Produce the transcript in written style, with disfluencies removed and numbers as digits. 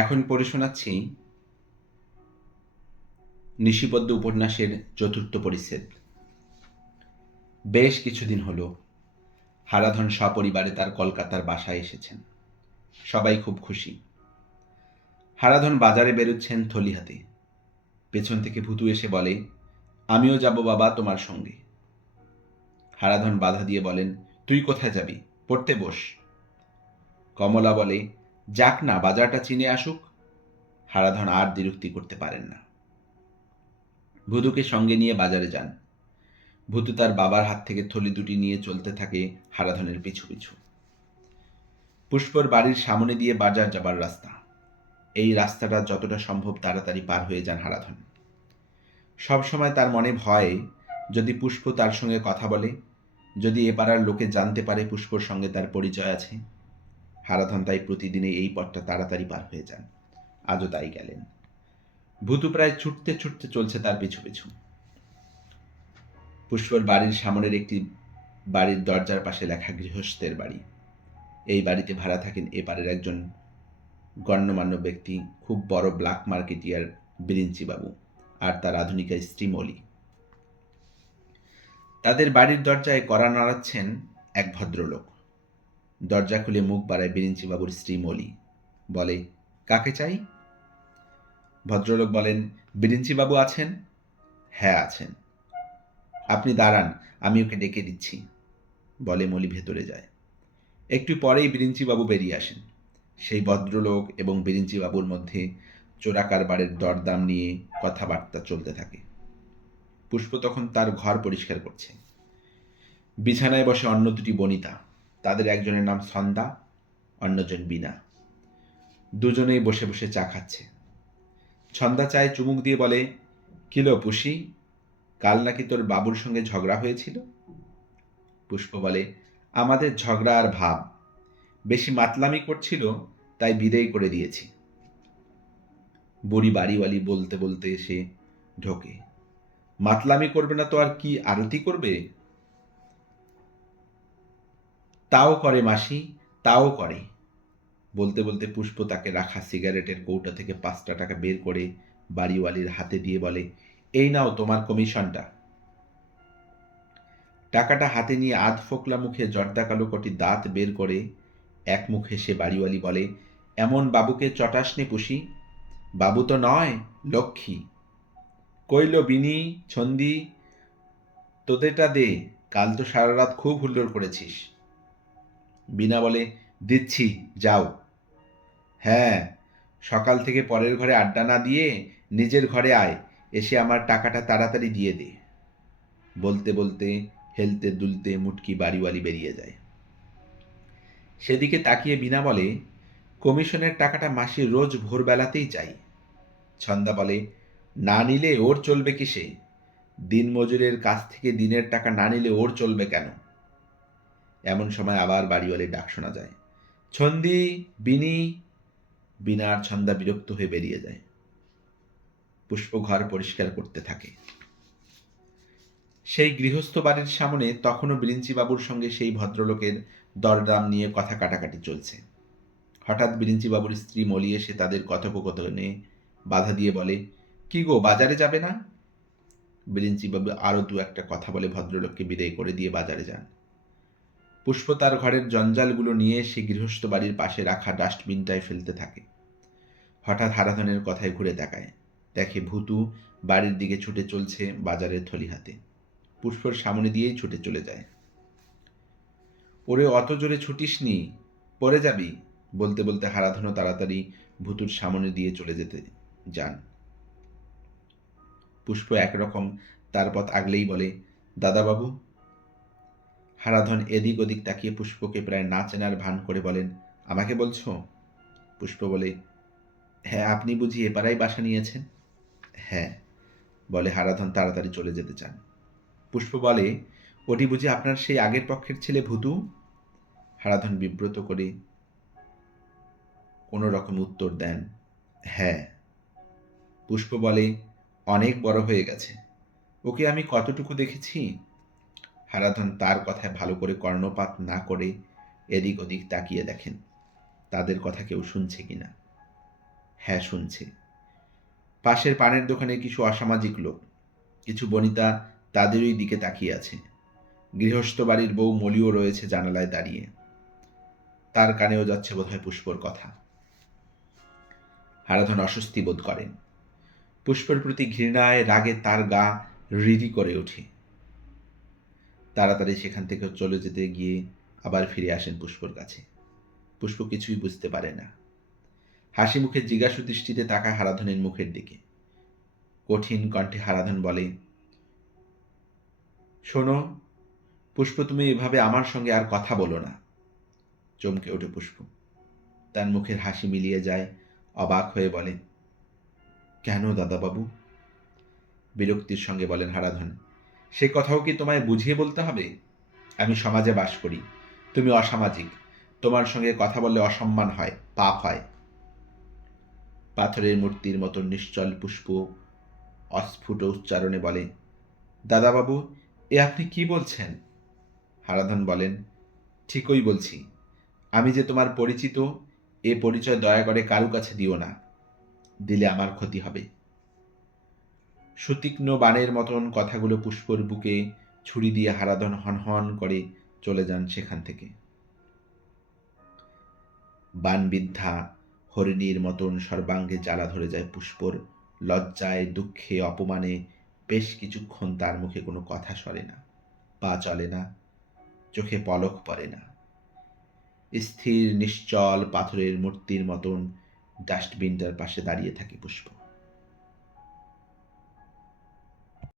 এখন পড়ে শোনাচ্ছি নিশিপদ্ম উপন্যাসের চতুর্থ পরিচ্ছেদ। বেশ কিছুদিন হলো হারাধন সপরিবারে তার কলকাতার বাসায় এসেছেন। সবাই খুব খুশি। হারাধন বাজারে বেরোচ্ছেন থলি হাতে। পেছন থেকে ভূতু এসে বলে, আমিও যাব বাবা তোমার সঙ্গে। হারাধন বাধা দিয়ে বলেন, তুই কোথায় যাবি? পড়তে বস। কমলা বলে, যাক না, বাজারটা চিনে আসুক। হারাধন আর দ্বিরুক্তি করতে পারেন না। ভূতুকে সঙ্গে নিয়ে বাজারে যান। ভূতু তার বাবার হাত থেকে থলি দুটি নিয়ে চলতে থাকে হারাধনের পিছু পিছু। পুষ্পর বাড়ির সামনে দিয়ে বাজার যাবার রাস্তা। এই রাস্তাটা যতটা সম্ভব তাড়াতাড়ি পার হয়ে যান হারাধন। সবসময় তার মনে ভয়, যদি পুষ্প তার সঙ্গে কথা বলে, যদি এ পাড়ার লোকে জানতে পারে পুষ্পর সঙ্গে তার পরিচয় আছে। হারাধন তাই প্রতিদিনে এই পথটা তাড়াতাড়ি পার হয়ে যান। আজও তাই গেলেন। ভূতু প্রায় ছুটতে ছুটতে চলছে তার পিছু পিছু। পুষ্পর বাড়ির সামনের একটি বাড়ির দরজার পাশে লেখা গৃহস্থের বাড়ি। এই বাড়িতে ভাড়া থাকেন এপারের একজন গণ্যমান্য ব্যক্তি, খুব বড় ব্ল্যাক মার্কেটিয়ার বিরিঞ্চিবাবু আর তার আধুনিকা স্ত্রী মলি। তাদের বাড়ির দরজায় কড়া নাড়াচ্ছেন এক ভদ্রলোক। দরজা খুলে মুখ বাড়ায় বিরিঞ্চিবাবুর স্ত্রী মলি। বলে, কাকে চাই? ভদ্রলোক বলেন, বিরিঞ্চিবাবু আছেন? হ্যাঁ আছেন। আপনি দাঁড়ান, আমি ওকে ডেকে দিচ্ছি, বলে মলি ভেতরে যায়। একটু পরেই বিরিঞ্চিবাবু বেরিয়ে আসেন। সেই ভদ্রলোক এবং বিরিঞ্চিবাবুর মধ্যে চোরা কারবারের দরদাম নিয়ে কথাবার্তা চলতে থাকে। পুষ্প তখন তার ঘর পরিষ্কার করছে। বিছানায় বসে অন্য দুটি বনিতা। তাদের একজনের নাম সন্ধ্যা, অন্যজন বিনা। দুজনেই বসে বসে চা খাচ্ছে। ছন্দা চায়ে চুমুক দিয়ে বলে, কিলো পুষি, কাল নাকি তোর বাবুর সঙ্গে ঝগড়া হয়েছিল? পুষ্প বলে, আমাদের ঝগড়া আর ভাব, বেশি মাতলামি করছিল তাই বিদেয় করে দিয়েছি। বুড়ি বাড়িওয়ালি বলতে বলতে এসে ঢোকে। মাতলামি করবে না তো আর কি আরতি করবে? তাও করে মাসি, তাও করে। বলতে বলতে পুষ্প তাকে রাখা সিগারেটের কৌটা থেকে 5টা টাকা বের করে বাড়িওয়ালির হাতে দিয়ে বলে, এই নাও তোমার কমিশনটা। টাকাটা হাতে নিয়ে আধ ফোকলা মুখে জর্দা কালো কটি দাঁত বের করে এক মুখে সে বাড়িওয়ালি বলে, এমন বাবুকে চটাসনি পুষি, বাবু তো নয়, লক্ষ্মী। কইল বিনি, ছন্দি, তোদেরটা দে, কাল তো সারা রাত খুব হুল্লোড় করেছিস। বিনা বলে, দিচ্ছি, যাও। হ্যাঁ, সকাল থেকে পরের ঘরে আড্ডা না দিয়ে নিজের ঘরে আয়, এসে আমার টাকাটা তাড়াতাড়ি দিয়ে দে। বলতে বলতে হেলতে দুলতে মুটকি বাড়িওয়ালি বেরিয়ে যায়। সেদিকে তাকিয়ে বিনা বলে, কমিশনের টাকাটা মাসি রোজ ভোরবেলাতেই চাই। ছন্দা বলে, না নিলে ওর চলবে কিসে? দিনমজুরের কাছ থেকে দিনের টাকা না নিলে ওর চলবে কেন? এমন সময় আবার বাড়িওয়ালির ডাক শোনা যায়, ছন্দি, বিনি। বিনা আর ছন্দা বিরক্ত হয়ে বেরিয়ে যায়। পুষ্প ঘর পরিষ্কার করতে থাকে। সেই গৃহস্থ বাড়ির সামনে তখনও বিরিঞ্চিবাবুর সঙ্গে সেই ভদ্রলোকের দরদাম নিয়ে কথা কাটাকাটি চলছে। হঠাৎ বিরিঞ্চিবাবুর স্ত্রী মলি এসে তাদের কথোপকথনে বাধা দিয়ে বলে, কি গো, বাজারে যাবে না? বিরিঞ্চিবাবু আরও দু একটা কথা বলে ভদ্রলোককে বিদায় করে দিয়ে বাজারে যান। পুষ্প তার ঘরের জঞ্জালগুলো নিয়ে সে গৃহস্থ বাড়ির পাশে রাখা ডাস্টবিনটায় ফেলতে থাকে। হঠাৎ হারাধনের কথায় ঘুরে তাকায়, দেখে ভূতু বাড়ির দিকে ছুটে চলছে বাজারের থলি হাতে। পুষ্পর সামনে দিয়েই ছুটে চলে যায়। ওরে, অত জোরে ছুটিসনি, পড়ে যাবি, বলতে বলতে হারাধনও তাড়াতাড়ি ভূতুর সামনে দিয়ে চলে যেতে যান। পুষ্প একরকম তার পথ আগলেই বলে, দাদাবাবু। হারাধন এদিক ওদিক তাকিয়ে পুষ্পকে প্রায় না চেনার ভান করে বলেন, আমাকে বলছো? পুষ্প বলে, হ্যাঁ, আপনি বুঝি এপাড়াই বাসা নিয়েছেন? হ্যাঁ, বলে হারাধন তাড়াতাড়ি চলে যেতে চান। পুষ্প বলে, ওটি বুঝি আপনার সেই আগের পক্ষের ছেলে ভূতু? হারাধন বিব্রত করে কোনো রকম উত্তর দেন, হ্যাঁ। পুষ্প বলে, অনেক বড় হয়ে গেছে, ওকে আমি কতটুকু দেখেছি? হারাধন তার কথায় ভালো করে কর্ণপাত না করে এদিক ওদিক তাকিয়ে দেখেন তাদের কথা কেউ শুনছে কিনা। হ্যাঁ শুনছে। পাশের পানের দোকানে কিছু অসামাজিক লোক, কিছু বনিতা তাদেরই দিকে তাকিয়ে আছে। গৃহস্থ বাড়ির বউ মলিও রয়েছে জানালায় দাঁড়িয়ে। তার কানেও যাচ্ছে বোধহয় পুষ্পর কথা। হারাধন অস্বস্তি বোধ করেন। পুষ্পর প্রতি ঘৃণায় রাগে তার গা রিরি করে ওঠে। তাড়াতাড়ি সেখান থেকে চলে যেতে গিয়ে আবার ফিরে আসেন পুষ্পর কাছে। পুষ্প কিছুই বুঝতে পারে না। হাসি মুখে জিজ্ঞাসু দৃষ্টিতে তাকায় হারাধনের মুখের দিকে। কঠিন কণ্ঠে হারাধন বলে, শোনো পুষ্প, তুমি এভাবে আমার সঙ্গে আর কথা বলো না। চমকে ওঠে পুষ্প। তার মুখের হাসি মিলিয়ে যায়, অবাক হয়ে বলে, কেন দাদাবাবু? বিরক্তির সঙ্গে বলেন হারাধন, সে কথাও কি তোমায় বুঝিয়ে বলতে হবে? আমি সমাজে বাস করি, তুমি অসামাজিক, তোমার সঙ্গে কথা বললে অসম্মান হয়, পাপ হয়। পাথরের মূর্তির মতো নিশ্চল পুষ্প অস্ফুট উচ্চারণে বলে, দাদাবাবু, এ আপনি কি বলছেন? হারাধন বলেন, ঠিকই বলছি। আমি যে তোমার পরিচিত, এ পরিচয় দয়া করে কারু কাছে দিও না, দিলে আমার ক্ষতি হবে। সুতীক্ষ্ণ বাণের মতন কথাগুলো পুষ্পর বুকে ছুরি দিয়ে হারাধন হনহন করে চলে যান সেখান থেকে। বানবিদ্ধা হরিণীর মতন সর্বাঙ্গে জ্বালা ধরে যায় পুষ্পর। লজ্জায় দুঃখে অপমানে বেশ কিছুক্ষণ তার মুখে কোনো কথা সরে না, পা চলে না, চোখে পলক পড়ে না। স্থির নিশ্চল পাথরের মূর্তির মতন ডাস্টবিনটার পাশে দাঁড়িয়ে থাকে পুষ্প।